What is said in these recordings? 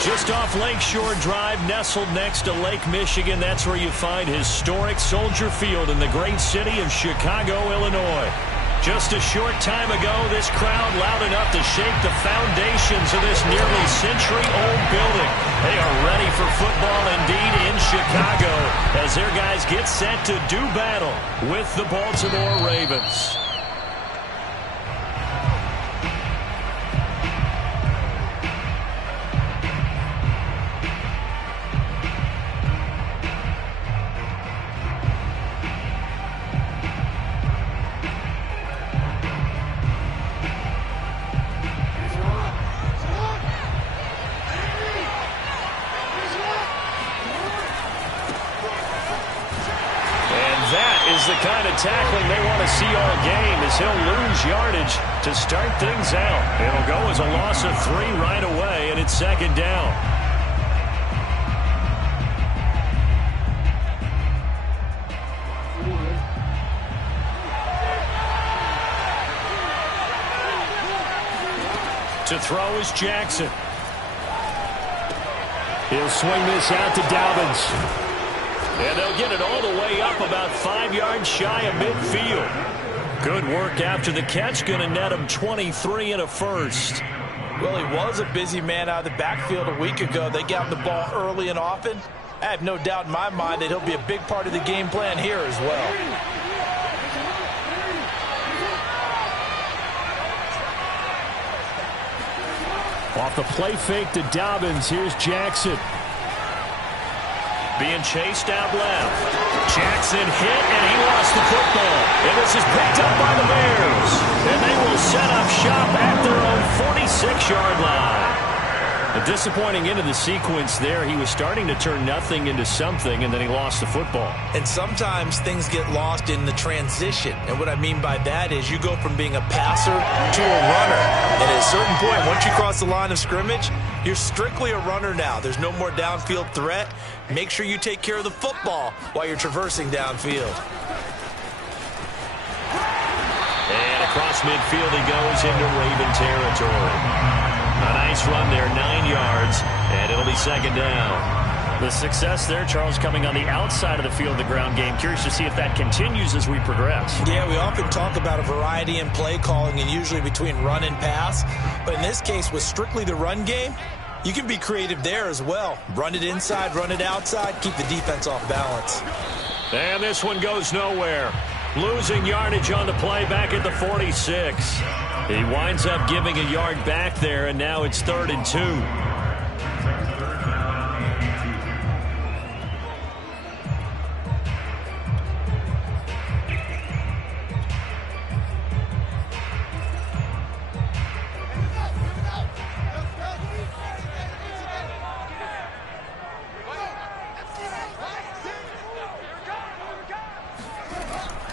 Just off Lakeshore Drive, nestled next to Lake Michigan. That's where you find historic Soldier Field in the great city of Chicago, Illinois. Just a short time ago, this crowd loud enough to shake the foundations of this nearly century-old building. They are ready for football indeed in Chicago as their guys get set to do battle with the Baltimore Ravens. The kind of tackling they want to see all game as he'll lose yardage to start things out. It'll go as a loss of 3 right away, and it's second down. To throw is Jackson. He'll swing this out to Dobbins. And they'll get it all the way up about 5 yards shy of midfield. Good work after the catch. Going to net him 23 and a first. Well, he was a busy man out of the backfield a week ago. They got him the ball early and often. I have no doubt in my mind that he'll be a big part of the game plan here as well. Off the play fake to Dobbins. Here's Jackson. Being chased out left. Jackson hit, and he lost the football. And this is picked up by the Bears. And they will set up shop at their own 46-yard line. A disappointing end of the sequence there. He was starting to turn nothing into something, and then he lost the football. And sometimes things get lost in the transition. And what I mean by that is you go from being a passer to a runner. And at a certain point, once you cross the line of scrimmage, you're strictly a runner now. There's no more downfield threat. Make sure you take care of the football while you're traversing downfield. And across midfield he goes into Raven territory. A nice run there, 9 yards, and it'll be second down. The success there, Charles, coming on the outside of the field of the ground game. Curious to see if that continues as we progress. Yeah, we often talk about a variety in play calling and usually between run and pass. But in this case, with strictly the run game, you can be creative there as well. Run it inside, run it outside, keep the defense off balance. And this one goes nowhere. Losing yardage on the play back at the 46. He winds up giving a yard back there, and now it's 3rd and 2.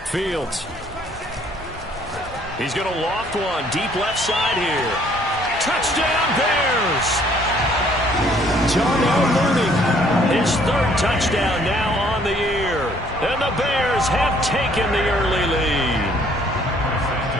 Fields. He's going to loft one deep left side here. Touchdown, Bears! Darnell Mooney, his 3rd touchdown now on the year. And the Bears have taken the early lead.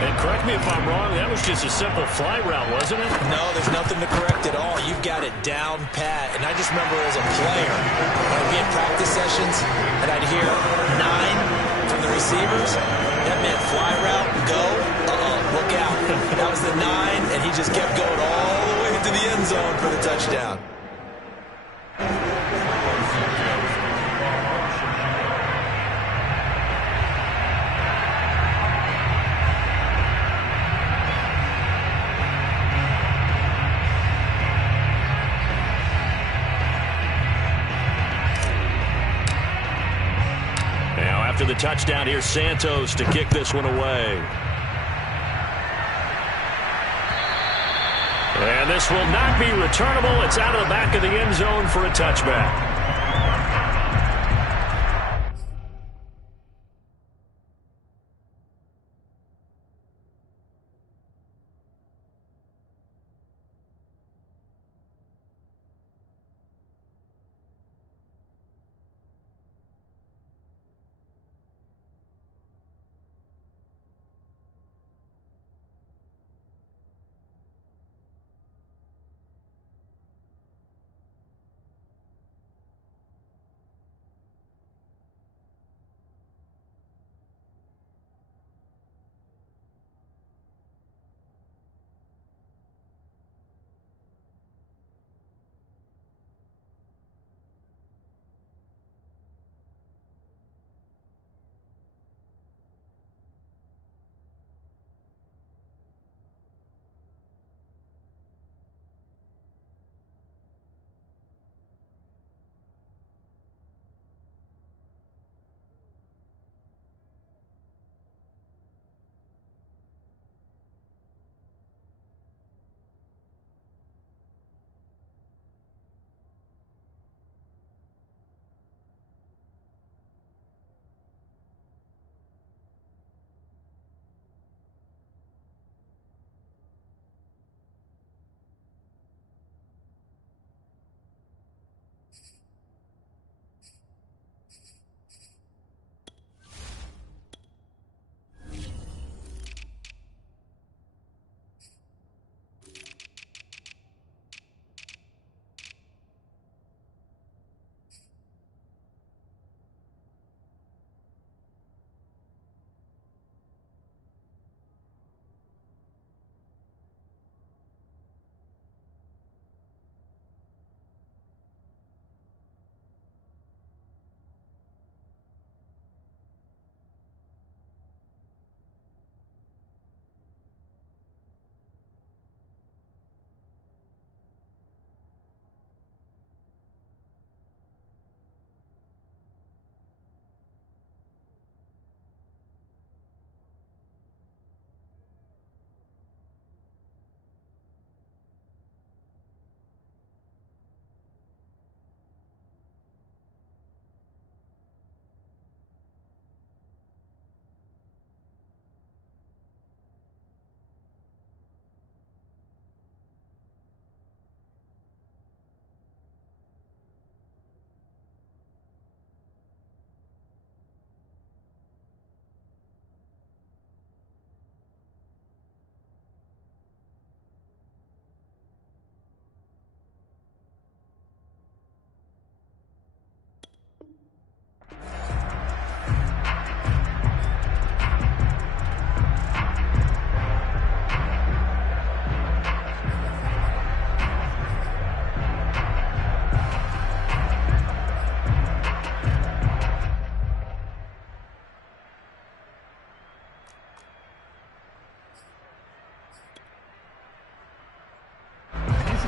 And correct me if I'm wrong, that was just a simple fly route, wasn't it? No, there's nothing to correct at all. You've got it down pat. And I just remember as a player, when I'd be in practice sessions, and I'd hear 9 from the receivers, that meant fly route, go, look out. That was the 9, and he just kept going all the way into the end zone for the touchdown. After the touchdown, here's Santos to kick this one away. And this will not be returnable. It's out of the back of the end zone for a touchback.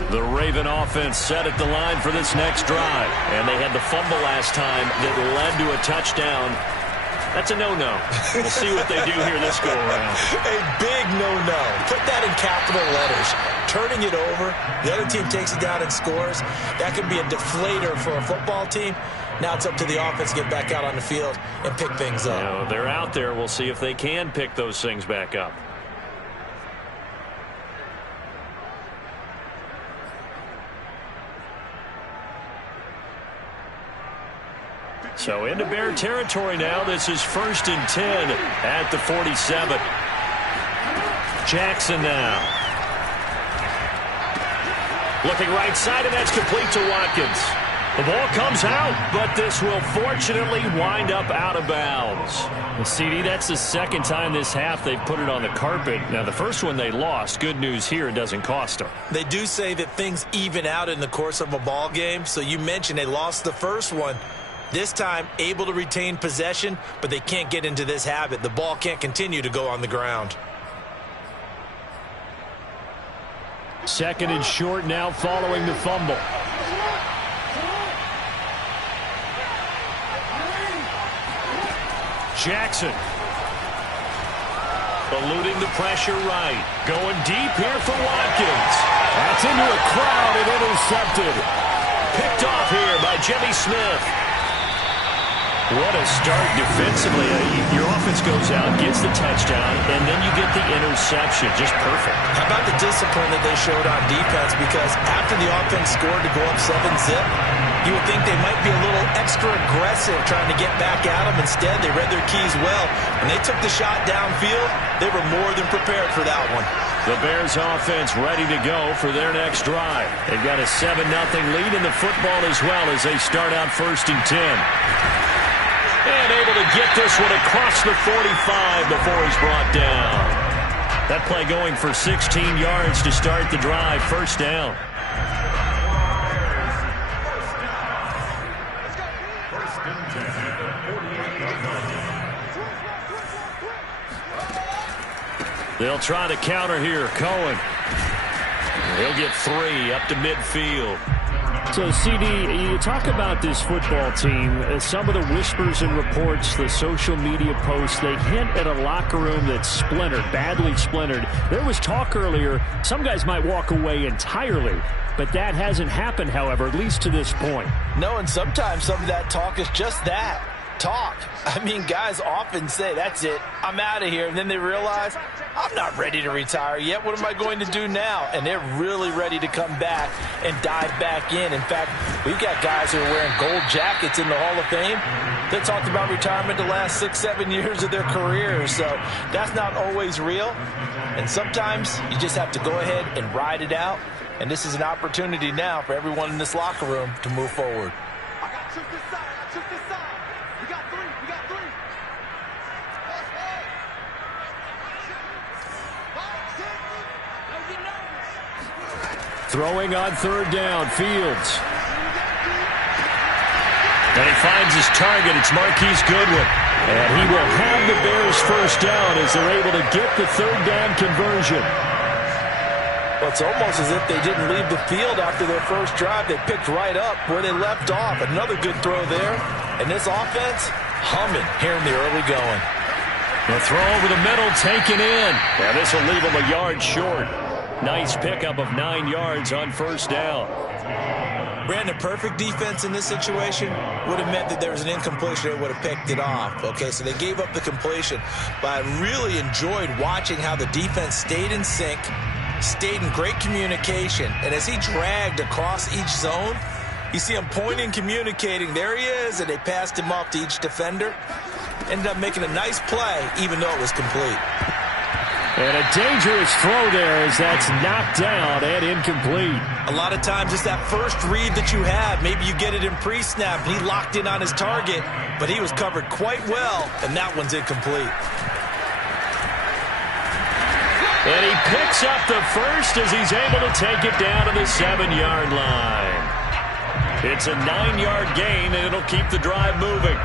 The Raven offense set at the line for this next drive. And they had the fumble last time that led to a touchdown. That's a no-no. We'll see what they do here this go-around. A big no-no. Put that in capital letters. Turning it over, the other team takes it down and scores. That could be a deflator for a football team. Now it's up to the offense to get back out on the field and pick things up. You know, they're out there. We'll see if they can pick those things back up. So into Bear territory now. This is 1st and 10 at the 47. Jackson now. Looking right side, and that's complete to Watkins. The ball comes out, but this will fortunately wind up out of bounds. Well, CD, that's the second time this half they've put it on the carpet. Now, the first one they lost. Good news here, it doesn't cost them. They do say that things even out in the course of a ball game. So you mentioned they lost the first one. This time, able to retain possession, but they can't get into this habit. The ball can't continue to go on the ground. 2nd and short now following the fumble. Jackson. Eluding the pressure right. Going deep here for Watkins. That's into a crowd and intercepted. Picked off here by Jimmy Smith. What a start defensively. Your offense goes out, gets the touchdown, and then you get the interception. Just perfect. How about the discipline that they showed on defense? Because after the offense scored to go up 7-zip, you would think they might be a little extra aggressive trying to get back at them. Instead, they read their keys well. When they took the shot downfield, they were more than prepared for that one. The Bears offense ready to go for their next drive. They've got a 7-0 lead in the football as well as they start out 1st and 10. And able to get this one across the 45 before he's brought down. That play going for 16 yards to start the drive. 1st down. They'll try to counter here. Cohen. He'll get 3 up to midfield. So, CD, you talk about this football team. Some of the whispers and reports, the social media posts, they hint at a locker room that's splintered, badly splintered. There was talk earlier, some guys might walk away entirely. But that hasn't happened, however, at least to this point. No, and sometimes some of that talk is just that. Talk. I mean, guys often say, that's it, I'm out of here. And then they realize, I'm not ready to retire yet. What am I going to do now? And they're really ready to come back and dive back in. In fact, we've got guys who are wearing gold jackets in the Hall of Fame that talked about retirement the last 6-7 years of their careers. So that's not always real. And sometimes you just have to go ahead and ride it out. And this is an opportunity now for everyone in this locker room to move forward. Throwing on 3rd down, Fields. And he finds his target. It's Marquise Goodwin. And he will have the Bears 1st down as they're able to get the 3rd down conversion. Well, it's almost as if they didn't leave the field after their first drive. They picked right up where they left off. Another good throw there. And this offense, humming here in the early going. The throw over the middle, taken in. Yeah, this will leave him a yard short. Nice pickup of 9 yards on 1st down. Brandon, perfect defense in this situation would have meant that there was an incompletion. They would have picked it off. Okay, so they gave up the completion. But I really enjoyed watching how the defense stayed in sync, stayed in great communication. And as he dragged across each zone, you see him pointing, communicating. There he is, and they passed him off to each defender. Ended up making a nice play, even though it was complete. And a dangerous throw there as that's knocked down and incomplete. A lot of times it's that first read that you have. Maybe you get it in pre-snap. He locked in on his target, but he was covered quite well, and that one's incomplete. And he picks up the first as he's able to take it down to the 7-yard line. It's a 9-yard gain, and it'll keep the drive moving.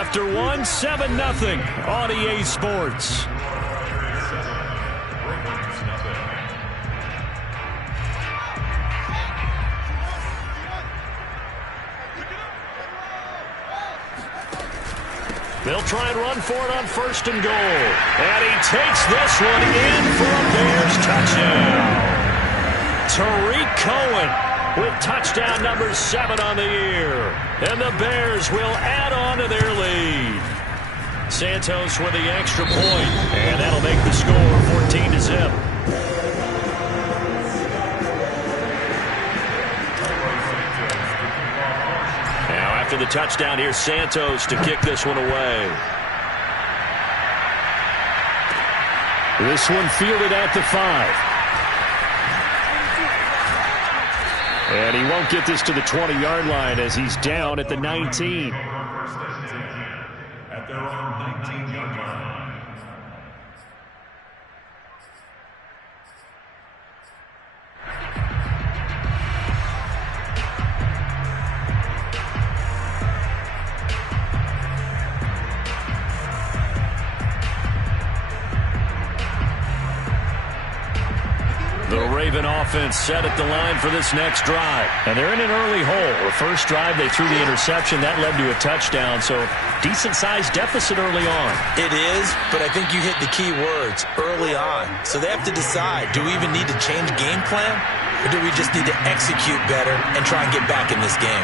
After one, 7-0 on EA Sports. They'll try and run for it on 1st and goal. And he takes this one in for a Bears touchdown. Tariq Cohen with touchdown number 7 on the year. And the Bears will add on to their lead. Santos with the extra point. And that'll make the score 14-0. After the touchdown, here's Santos to kick this one away. This one fielded at the 5. And he won't get this to the 20-yard line as he's down at the 19. At their own 19-yard line. The Raven offense set at the line for this next drive. And they're in an early hole. The first drive, they threw the interception. That led to a touchdown, so decent-sized deficit early on. It is, but I think you hit the key words, early on. So they have to decide, do we even need to change game plan? Or do we just need to execute better and try and get back in this game?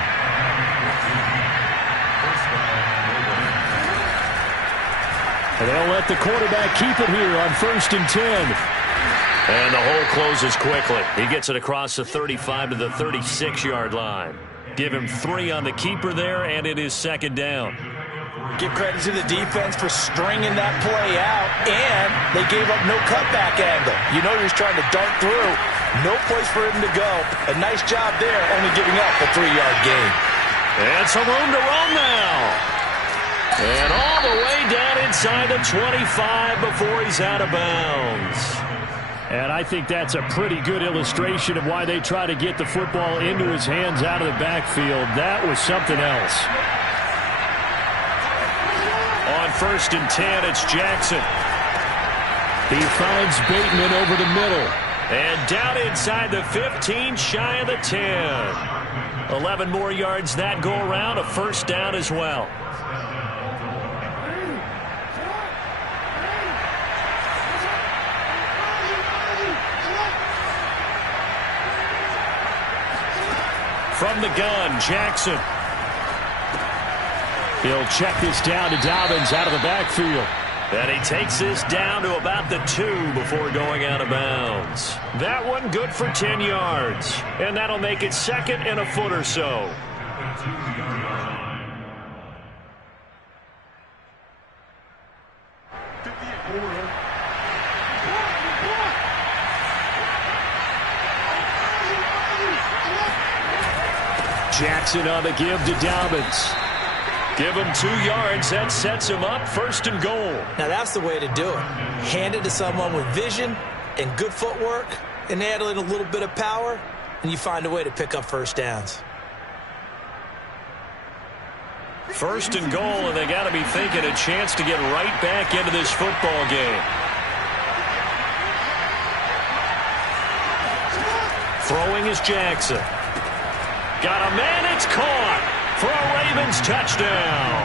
And they'll let the quarterback keep it here on 1st and 10. And the hole closes quickly. He gets it across the 35 to the 36-yard line. Give him 3 on the keeper there, and it is 2nd down. Give credit to the defense for stringing that play out, and they gave up no cutback angle. You know he was trying to dart through. No place for him to go. A nice job there, only giving up a 3-yard gain. And some room to run now. And all the way down inside the 25 before he's out of bounds. And I think that's a pretty good illustration of why they try to get the football into his hands out of the backfield. That was something else. On 1st and 10, it's Jackson. He finds Bateman over the middle. And down inside the 15, shy of the 10. 11 more yards that go around, a 1st down as well. From the gun, Jackson. He'll check this down to Dobbins out of the backfield. And he takes this down to about the 2 before going out of bounds. That one good for 10 yards. And that'll make it 2nd and a foot or so. Jackson on the give to Dobbins. Give him 2 yards. That sets him up 1st and goal. Now that's the way to do it. Hand it to someone with vision and good footwork and add in a little bit of power, and you find a way to pick up 1st downs. 1st and goal, and they got to be thinking a chance to get right back into this football game. Throwing is Jackson. Got a man, it's caught for a Ravens touchdown.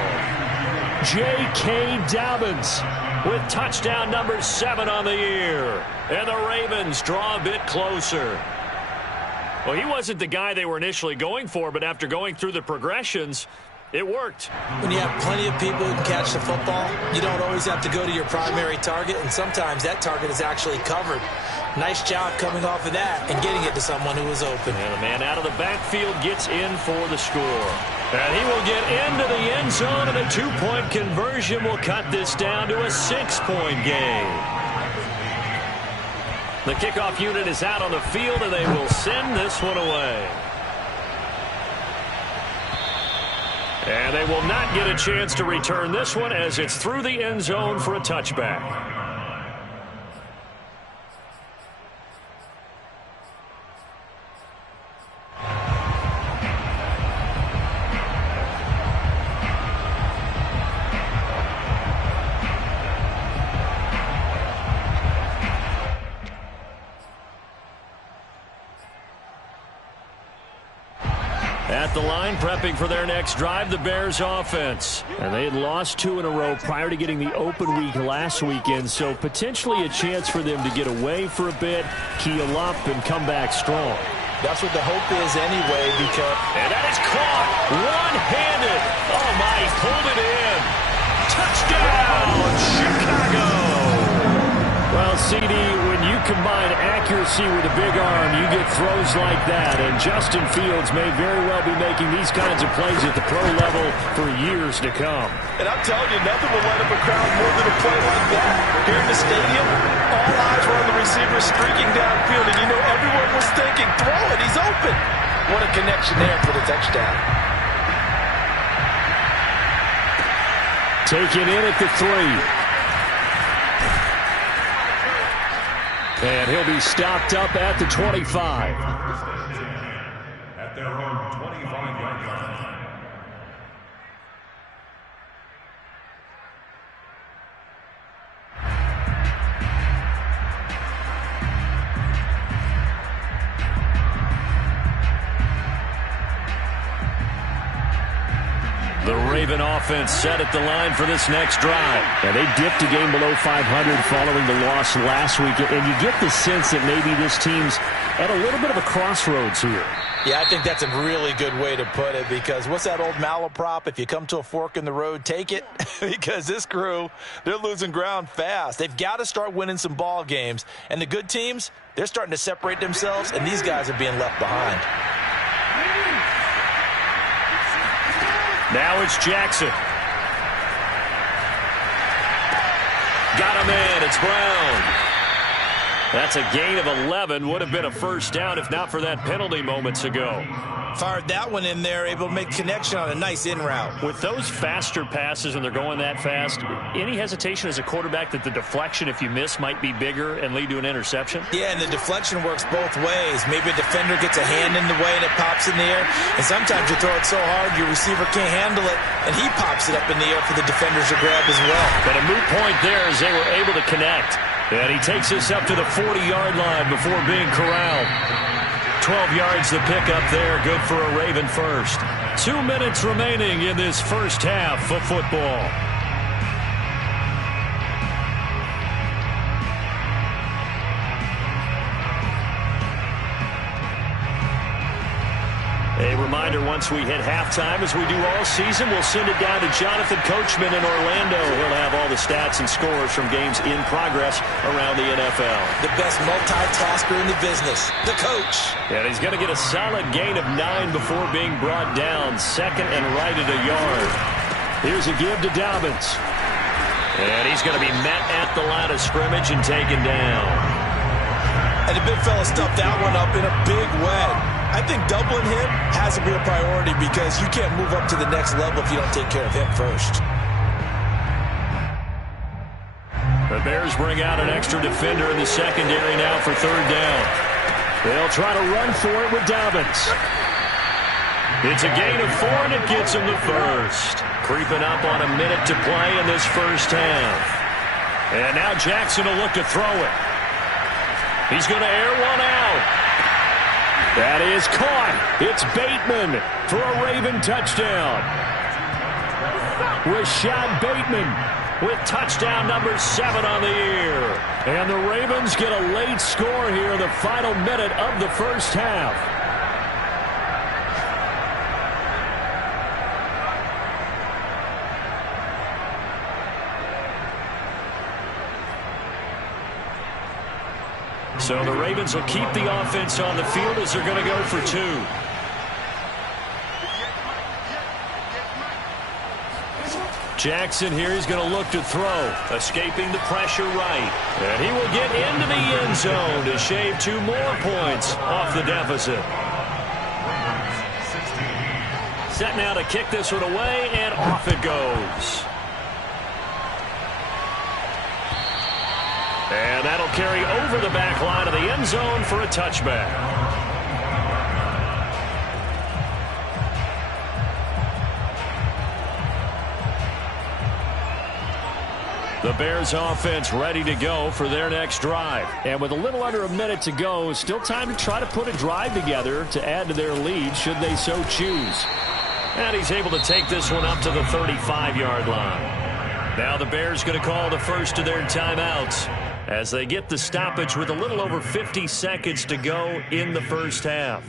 J.K. Dobbins with touchdown number 7 on the year. And the Ravens draw a bit closer. Well, he wasn't the guy they were initially going for, but after going through the progressions, it worked. When you have plenty of people who can catch the football, you don't always have to go to your primary target, and sometimes that target is actually covered. Nice job coming off of that and getting it to someone who was open. And the man out of the backfield gets in for the score. And he will get into the end zone, and a 2-point conversion will cut this down to a 6-point game. The kickoff unit is out on the field, and they will send this one away. And they will not get a chance to return this one as it's through the end zone for a touchback. At the line, prepping for their next drive, the Bears offense. And they had lost 2 in a row prior to getting the open week last weekend, so potentially a chance for them to get away for a bit, keel up, and come back strong. That's what the hope is anyway, because... And that is caught one-handed. Oh, my, he pulled it in. Touchdown, Chicago. Well, CD, when you combine accuracy with a big arm, you get throws like that. And Justin Fields may very well be making these kinds of plays at the pro level for years to come. And I'm telling you, nothing will light up a crowd more than a play like that. Here in the stadium, all eyes were on the receiver streaking downfield, and you know everyone was thinking, throw it, he's open. What a connection there for the touchdown. Taken in at the 3. And he'll be stopped up at the 25. At their own 25-yard line. The Raven offense set at the line for this next drive. And they dipped a game below 500 following the loss last week. And you get the sense that maybe this team's at a little bit of a crossroads here. Yeah, I think that's a really good way to put it, because what's that old malaprop? If you come to a fork in the road, take it. Because this crew, they're losing ground fast. They've got to start winning some ball games. And the good teams, they're starting to separate themselves, and these guys are being left behind. Now it's Jackson. Got him in. It's Brown. That's a gain of 11. Would have been a first down if not for that penalty moments ago. Fired that one in there, able to make connection on a nice in route. With those faster passes and they're going that fast, any hesitation as a quarterback that the deflection, if you miss, might be bigger and lead to an interception? Yeah, and the deflection works both ways. Maybe a defender gets a hand in the way and it pops in the air. And sometimes you throw it so hard your receiver can't handle it, and he pops it up in the air for the defenders to grab as well. But a moot point there as they were able to connect. And he takes us up to the 40-yard line before being corralled. 12 yards the pickup there. Good for a Raven first. 2 minutes remaining in this first half of football. A reminder, once we hit halftime, as we do all season, we'll send it down to Jonathan Coachman in Orlando. He'll have all the stats and scores from games in progress around the NFL. The best multitasker in the business, the coach. And he's going to get a solid gain of 9 before being brought down. Second and right at a yard. Here's a give to Dobbins. And he's going to be met at the line of scrimmage and taken down. And the big fella stuffed that one up in a big way. I think doubling him has to be a priority, because you can't move up to the next level if you don't take care of him first. The Bears bring out an extra defender in the secondary now for third down. They'll try to run for it with Dobbins. It's a gain of 4, and it gets him the first. Creeping up on a minute to play in this first half. And now Jackson will look to throw it. He's going to air one out. That is caught. It's Bateman for a Raven touchdown. Rashad Bateman with touchdown number 7 on the year. And the Ravens get a late score here in the final minute of the first half. So the Ravens will keep the offense on the field as they're going to go for 2. Jackson here, he's going to look to throw. Escaping the pressure right. And he will get into the end zone to shave 2 more points off the deficit. Set now to kick this one away, and off it goes. And that'll carry over the back line of the end zone for a touchback. The Bears offense ready to go for their next drive. And with a little under a minute to go, still time to try to put a drive together to add to their lead should they so choose. And he's able to take this one up to the 35-yard line. Now the Bears going to call the first of their timeouts as they get the stoppage with a little over 50 seconds to go in the first half.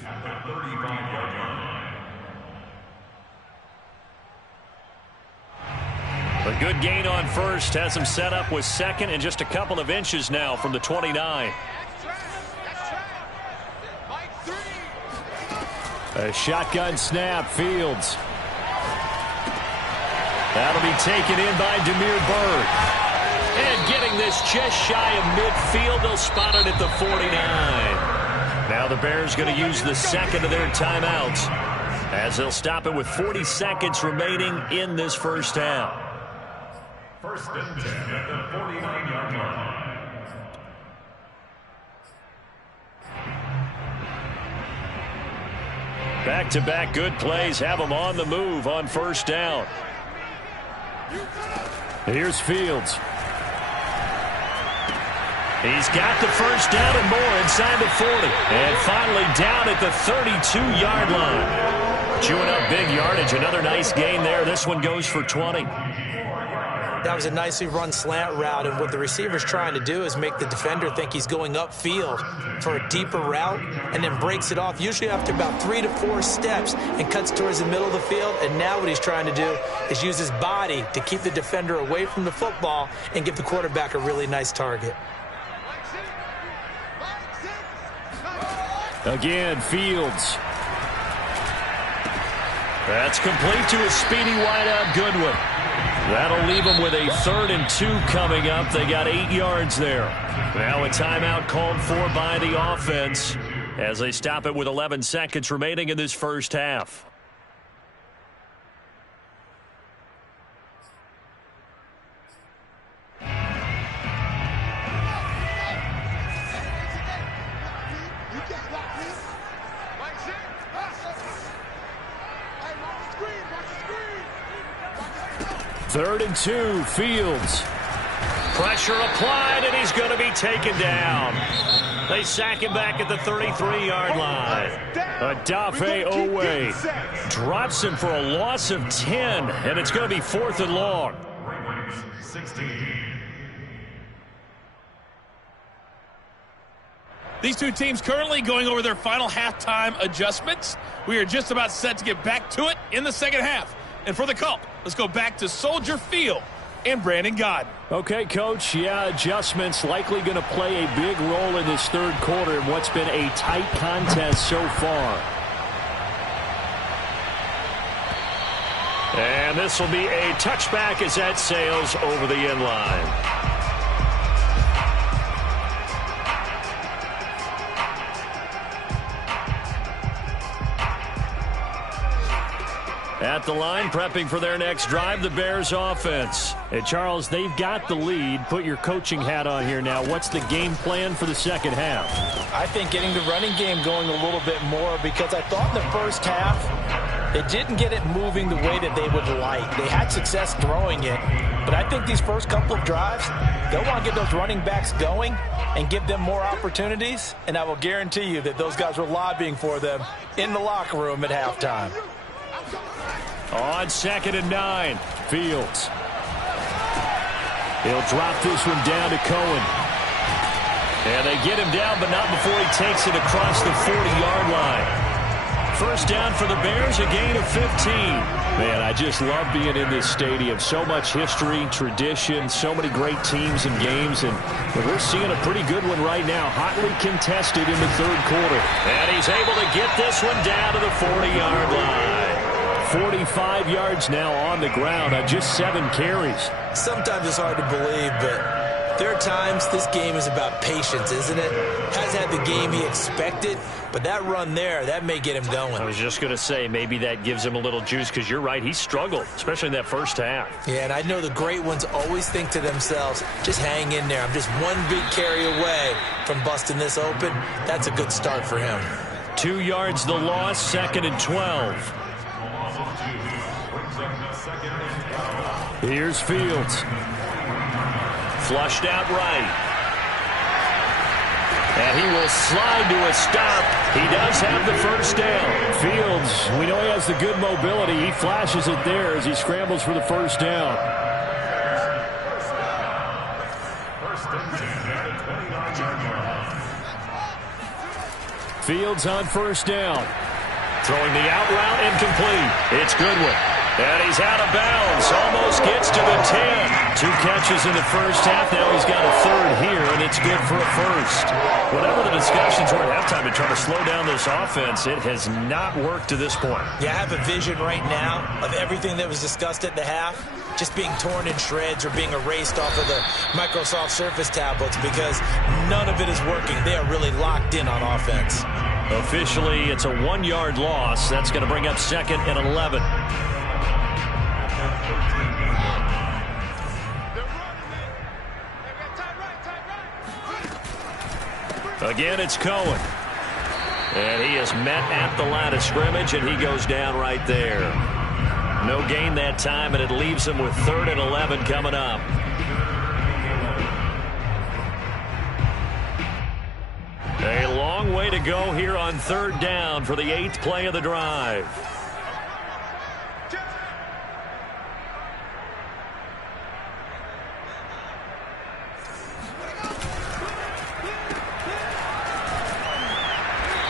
A good gain on first has him set up with second and just a couple of inches now from the 29. A shotgun snap, Fields. That'll be taken in by Demir Bird. And getting this just shy of midfield, they'll spot it at the 49. Now the Bears going to use the second of their timeouts as they'll stop it with 40 seconds remaining in this first half. First and 10 at the 49-yard line. Back-to-back good plays have them on the move on first down. Here's Fields. He's got the first down and more inside the 40. And finally down at the 32-yard line. Chewing up big yardage. Another nice gain there. This one goes for 20. That was a nicely run slant route, and what the receiver's trying to do is make the defender think he's going upfield for a deeper route and then breaks it off, usually after about 3 to 4 steps, and cuts towards the middle of the field. And now what he's trying to do is use his body to keep the defender away from the football and give the quarterback a really nice target. Again, Fields. That's complete to a speedy wideout Goodwin. That'll leave them with a 3rd and 2 coming up. They got 8 yards there. Now a timeout called for by the offense as they stop it with 11 seconds remaining in this first half. Third and 2, Fields. Pressure applied, and he's going to be taken down. They sack him back at the 33-yard line. Adafe Owe drops him for a loss of 10, and it's going to be 4th and long. 16. These two teams currently going over their final halftime adjustments. We are just about set to get back to it in the second half. And for the call, let's go back to Soldier Field and Brandon Gaudin. Okay, Coach. Yeah, adjustments likely going to play a big role in this third quarter in what's been a tight contest so far. And this will be a touchback as that sails over the end line. At the line, prepping for their next drive, the Bears offense. Hey, Charles, they've got the lead. Put your coaching hat on here now. What's the game plan for the second half? I think getting the running game going a little bit more, because I thought in the first half it didn't get it moving the way that they would like. They had success throwing it, but I think these first couple of drives, they'll want to get those running backs going and give them more opportunities, and I will guarantee you that those guys were lobbying for them in the locker room at halftime. On 2nd and 9, Fields. He'll drop this one down to Cohen. And they get him down, but not before he takes it across the 40-yard line. First down for the Bears, a gain of 15. Man, I just love being in this stadium. So much history, tradition, so many great teams and games, and we're seeing a pretty good one right now. Hotly contested in the third quarter. And he's able to get this one down to the 40-yard line. 45 yards now on the ground on just 7 carries. Sometimes it's hard to believe, but there are times this game is about patience, isn't it? Hasn't had the game he expected, but that run there, that may get him going. I was just going to say, maybe that gives him a little juice, because you're right, he struggled, especially in that first half. Yeah, and I know the great ones always think to themselves, just hang in there. I'm just one big carry away from busting this open. That's a good start for him. 2 yards the loss, 2nd and 12. Here's Fields. Flushed out right. And he will slide to a stop. He does have the first down. Fields, we know he has the good mobility. He flashes it there as he scrambles for the first down. Fields on first down. Throwing the out route incomplete. It's Goodwin. And he's out of bounds. Almost gets to the 10. 2 catches in the first half. Now he's got a third here, and it's good for a first. Whatever the discussions were at halftime to try to slow down this offense, it has not worked to this point. Yeah, I have a vision right now of everything that was discussed at the half just being torn in shreds or being erased off of the Microsoft Surface tablets because none of it is working. They are really locked in on offense. Officially, it's a 1-yard loss. That's going to bring up 2nd and 11. Again, it's Cohen. And he is met at the line of scrimmage, and he goes down right there. No gain that time, and it leaves him with 3rd and 11 coming up. A long way to go here on 3rd down for the 8th play of the drive.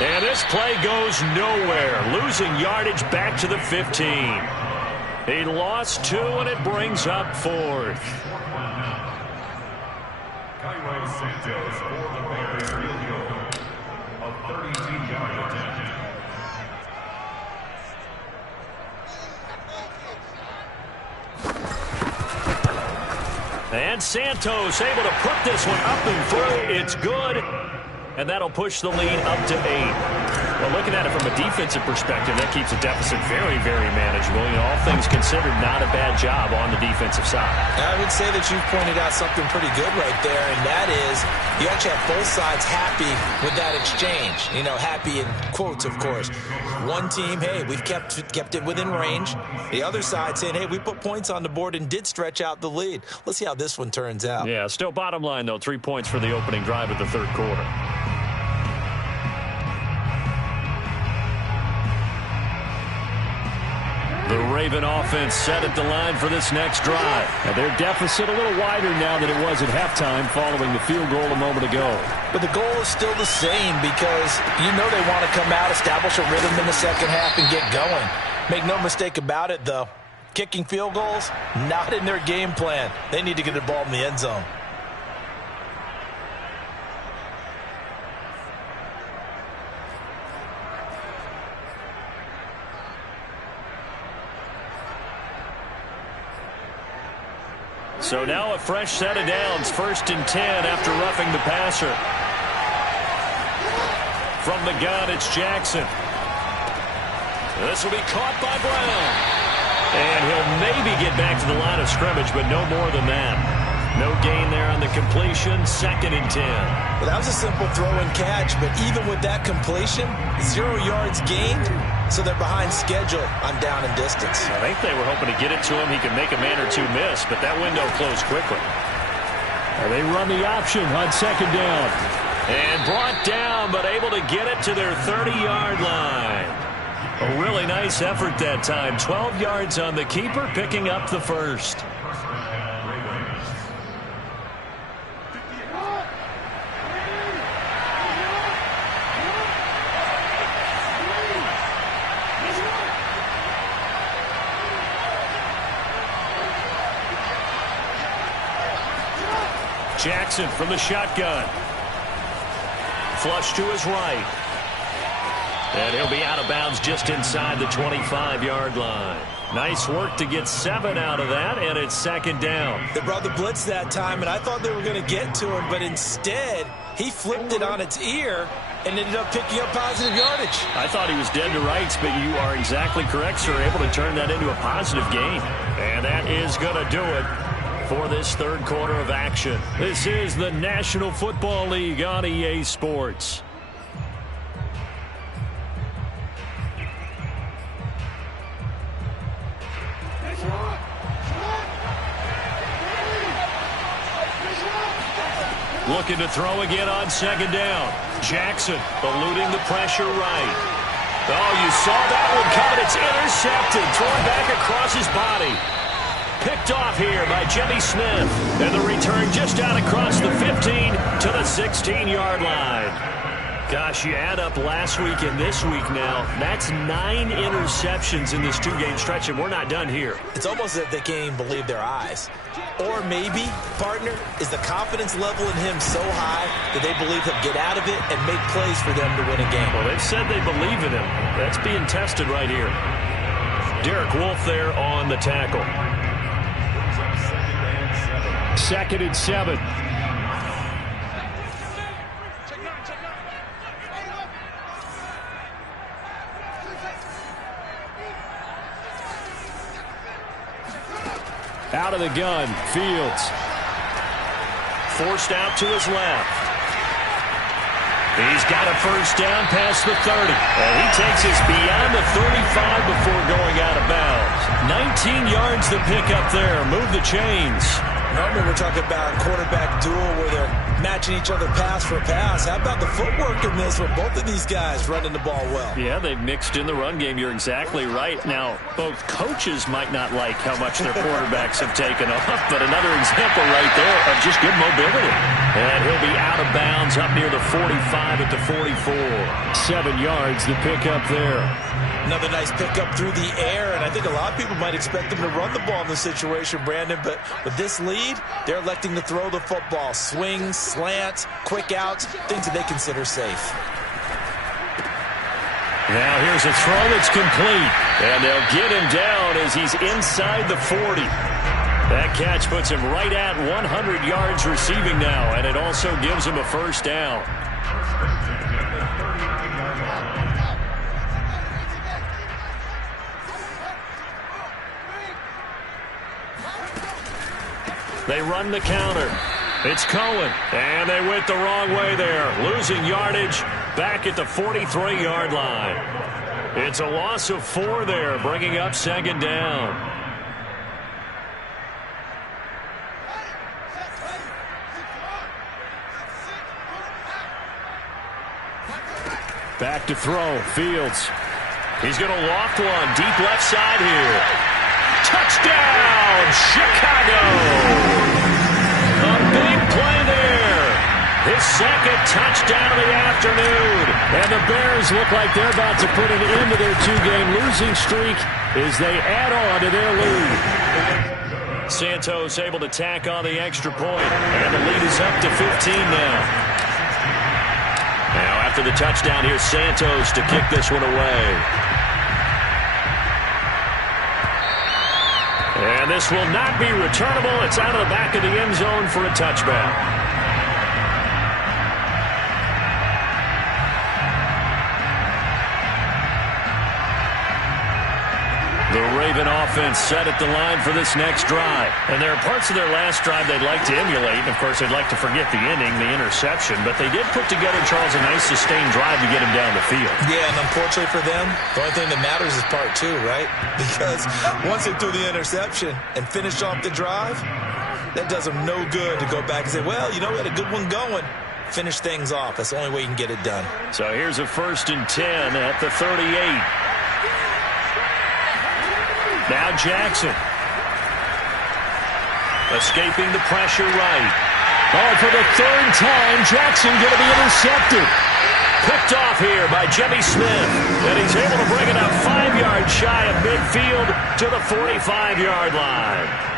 And this play goes nowhere. Losing yardage back to the 15. He lost 2, and it brings up 4th. Santos for the Bears field goal of 32-yard attempt. And Santos able to put this one up and through. It's good. And that'll push the lead up to 8. Well, looking at it from a defensive perspective, that keeps the deficit very, very manageable. You know, all things considered, not a bad job on the defensive side. I would say that you've pointed out something pretty good right there, and that is you actually have both sides happy with that exchange. You know, happy in quotes, of course. One team, hey, we've kept it within range. The other side saying, hey, we put points on the board and did stretch out the lead. Let's see how this one turns out. Yeah, still bottom line, though, 3 points for the opening drive of the 3rd quarter. The Raven offense set at the line for this next drive. Now their deficit a little wider now than it was at halftime following the field goal a moment ago. But the goal is still the same because you know they want to come out, establish a rhythm in the second half, and get going. Make no mistake about it, though. Kicking field goals, not in their game plan. They need to get the ball in the end zone. So now a fresh set of downs, 1st and 10 after roughing the passer. From the gun, it's Jackson. This will be caught by Brown. And he'll maybe get back to the line of scrimmage, but no more than that. No gain there on the completion, 2nd and 10. Well, that was a simple throw and catch, but even with that completion, 0 yards gained, so they're behind schedule on down and distance. I think they were hoping to get it to him. He could make a man or 2 miss, but that window closed quickly. They run the option on 2nd down. And brought down, but able to get it to their 30-yard line. A really nice effort that time. 12 yards on the keeper, picking up the first. Jackson from the shotgun. Flush to his right. And he'll be out of bounds just inside the 25-yard line. Nice work to get 7 out of that, and it's 2nd down. They brought the blitz that time, and I thought they were going to get to him, but instead he flipped it on its ear and ended up picking up positive yardage. I thought he was dead to rights, but you are exactly correct, sir. Able to turn that into a positive gain. And that is going to do it for this 3rd quarter of action. This is the National Football League on EA Sports. Looking to throw again on second down. Jackson eluding the pressure right. Oh, you saw that one coming. It's intercepted. Thrown back across his body. Picked off here by Jimmy Smith. And the return just out across the 15 to the 16-yard line. Gosh, you add up last week and this week now. That's 9 interceptions in this 2-game stretch, and we're not done here. It's almost as if they can't even believe their eyes. Or maybe, partner, is the confidence level in him so high that they believe he'll get out of it and make plays for them to win a game. Well, they've said they believe in him. That's being tested right here. Derek Wolfe there on the tackle. 2nd and 7. Out of the gun, Fields. Forced out to his left. He's got a first down past the 30. And he takes us beyond the 35 before going out of bounds. 19 yards to pick up there. Move the chains. Normally we're talking about a quarterback duel where they're matching each other pass for pass. How about the footwork in this with both of these guys running the ball well? Yeah, they've mixed in the run game. You're exactly right. Now, both coaches might not like how much their quarterbacks have taken off, but another example right there of just good mobility. And he'll be out of bounds up near the 45 at the 44. 7 yards to pick up there. Another nice pickup through the air, and I think a lot of people might expect them to run the ball in this situation, Brandon, but with this lead, they're electing to throw the football. Swings, slants, quick outs, things that they consider safe. Now here's a throw that's complete, and they'll get him down as he's inside the 40. That catch puts him right at 100 yards receiving now, and it also gives him a first down. They run the counter. It's Cohen, and they went the wrong way there. Losing yardage back at the 43-yard line. It's a loss of 4 there, bringing up second down. Back to throw, Fields. He's going to loft one deep left side here. Touchdown, Chicago! A big play there. His second touchdown of the afternoon. And the Bears look like they're about to put an end to their 2-game losing streak as they add on to their lead. Santos able to tack on the extra point, and the lead is up to 15 now. Now after the touchdown, here's Santos to kick this one away. And this will not be returnable. It's out of the back of the end zone for a touchback. The Raven offense set at the line for this next drive. And there are parts of their last drive they'd like to emulate. And, of course, they'd like to forget the inning, the interception. But they did put together, Charles, a nice sustained drive to get him down the field. Yeah, and unfortunately for them, the only thing that matters is part 2, right? Because once they threw the interception and finished off the drive, that does them no good to go back and say, well, you know, we had a good one going. Finish things off. That's the only way you can get it done. So here's a 1st and 10 at the 38. Now Jackson. Escaping the pressure right. Oh, for the 3rd time, Jackson going to be intercepted. Picked off here by Jimmy Smith. And he's able to bring it up 5 yards shy of midfield to the 45-yard line.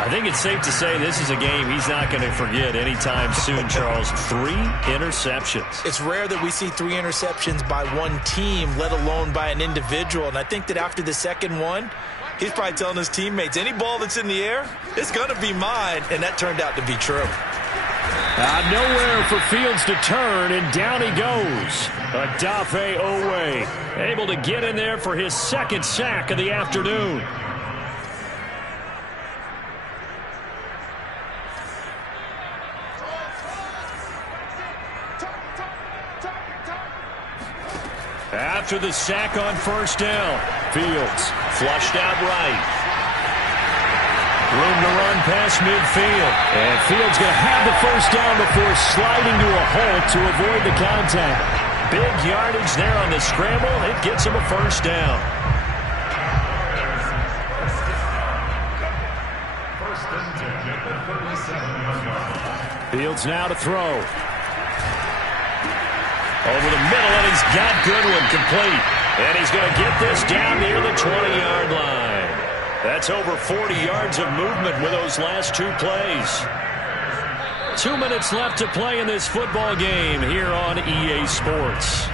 I think it's safe to say this is a game he's not going to forget anytime soon, Charles. 3 interceptions. It's rare that we see 3 interceptions by one team, let alone by an individual. And I think that after the second one, he's probably telling his teammates, any ball that's in the air, it's going to be mine. And that turned out to be true. Nowhere for Fields to turn, and down he goes. Odafe Owe able to get in there for his 2nd sack of the afternoon. After the sack on 1st down, Fields flushed out right. Room to run past midfield. And Fields going to have the first down before sliding to a halt to avoid the contact. Big yardage there on the scramble. It gets him a first down. Fields now to throw. Over the middle, and he's got Goodwin complete. And he's going to get this down near the 20-yard line. That's over 40 yards of movement with those last two plays. 2 minutes left to play in this football game here on EA Sports.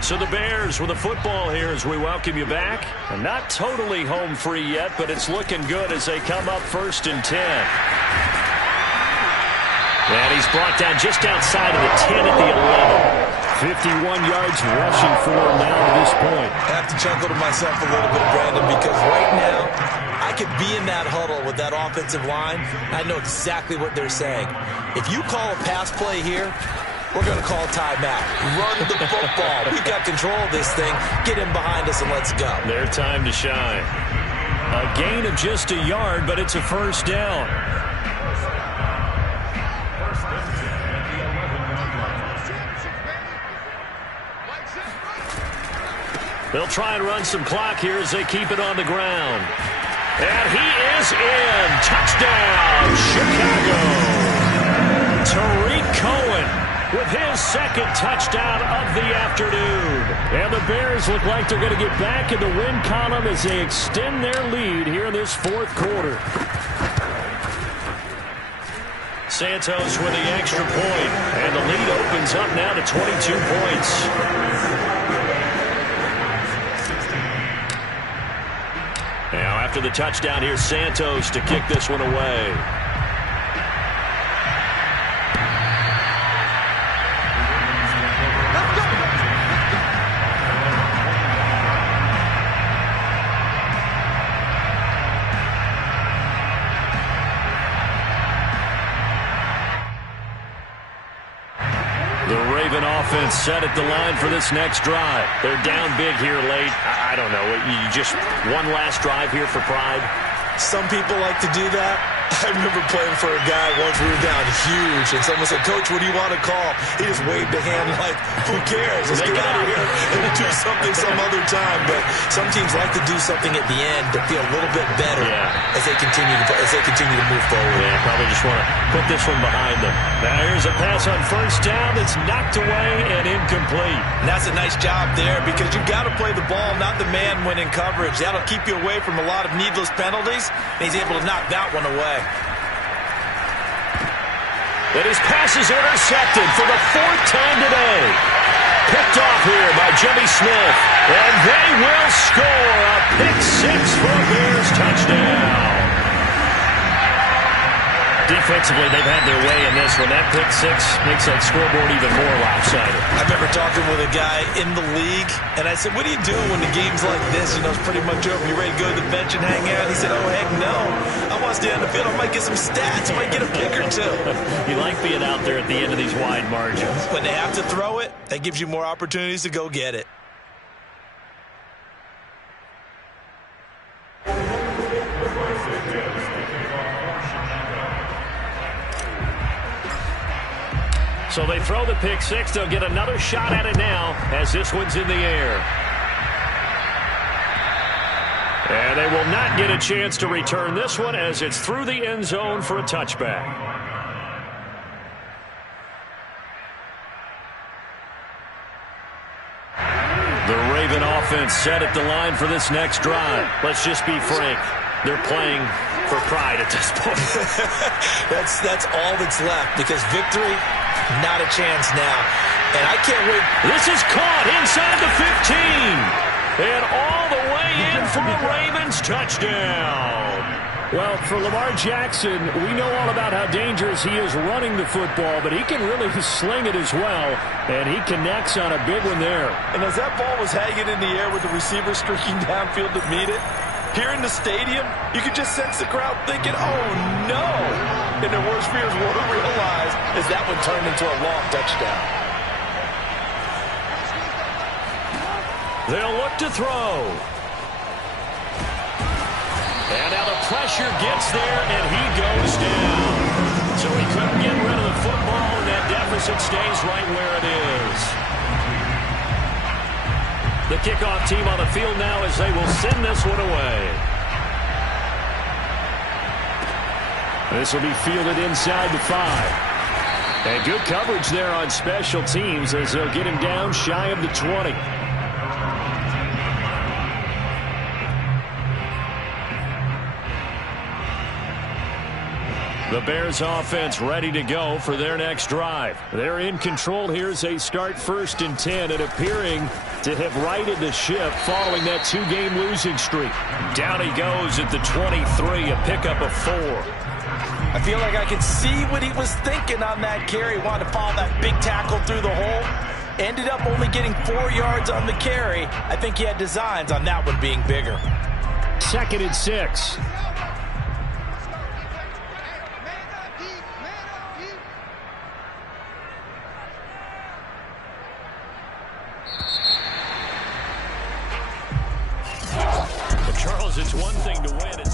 So the Bears with the football here as we welcome you back. And not totally home free yet, but it's looking good as they come up 1st and 10. And he's brought down just outside of the 10 at the 11. 51 yards rushing for him now to this point. I have to chuckle to myself a little bit, Brandon, because right now I could be in that huddle with that offensive line. I know exactly what they're saying. If you call a pass play here, we're going to call a timeout. Run the football. We've got control of this thing. Get him behind us and let's go. Their time to shine. A gain of just a yard, but it's a first down. They'll try and run some clock here as they keep it on the ground. And he is in. Touchdown, Chicago. Tariq Cohen with his second touchdown of the afternoon. And the Bears look like they're going to get back in the win column as they extend their lead here in this fourth quarter. Santos with the extra point. And the lead opens up now to 22 points. Now after the touchdown, here's Santos to kick this one away. Offense set at the line for this next drive. They're down big here late. I don't know. You just one last drive here for pride. Some people like to do that. I remember playing for a guy once. We were down huge, and someone said, "Coach, what do you want to call?" He just waved a hand like, "Who cares? Let's get out of here and do something some other time." But some teams like to do something at the end to feel a little bit better as they continue to move forward. Yeah, probably just want to put this one behind them. Now here's a pass on first down that's knocked away and incomplete. And that's a nice job there because you've got to play the ball, not the man when in coverage. That'll keep you away from a lot of needless penalties, and he's able to knock that one away. And his pass is intercepted for the 4th time today. Picked off here by Jimmy Smith. And they will score a pick six for a Bears touchdown. Defensively, they've had their way in this one. That pick six makes that scoreboard even more lopsided. I remember talking with a guy in the league, and I said, "What do you do when the game's like this? You know, it's pretty much over. You ready to go to the bench and hang out?" He said, "Oh, heck no. I want to stay on the field. I might get some stats. I might get a pick or two." You like being out there at the end of these wide margins. When they have to throw it, that gives you more opportunities to go get it. So they throw the pick six. They'll get another shot at it now as this one's in the air. And they will not get a chance to return this one as it's through the end zone for a touchback. The Raven offense set at the line for this next drive. Let's just be frank. They're playing for pride at this point. That's all that's left because victory, not a chance now. And I can't wait. This is caught inside the 15. And all the way in for a Ravens touchdown. Well, for Lamar Jackson, we know all about how dangerous he is running the football, but he can really sling it as well, and he connects on a big one there. And as that ball was hanging in the air with the receiver streaking downfield to meet it, here in the stadium, you could just sense the crowd thinking, "Oh, no." And their worst fears were realized as that one turned into a long touchdown. They'll look to throw. And now the pressure gets there, and he goes down. So he couldn't get rid of the football, and that deficit stays right where it is. The kickoff team on the field now as they will send this one away. This will be fielded inside the 5. And good coverage there on special teams as they'll get him down shy of the 20. The Bears offense ready to go for their next drive. They're in control here as they start 1st and 10 and appearing to have righted the ship following that 2-game losing streak. Down he goes at the 23, a pickup of 4. I feel like I can see what he was thinking on that carry. Wanted to follow that big tackle through the hole. Ended up only getting 4 yards on the carry. I think he had designs on that one being bigger. 2nd and 6. Charles, it's one thing to win.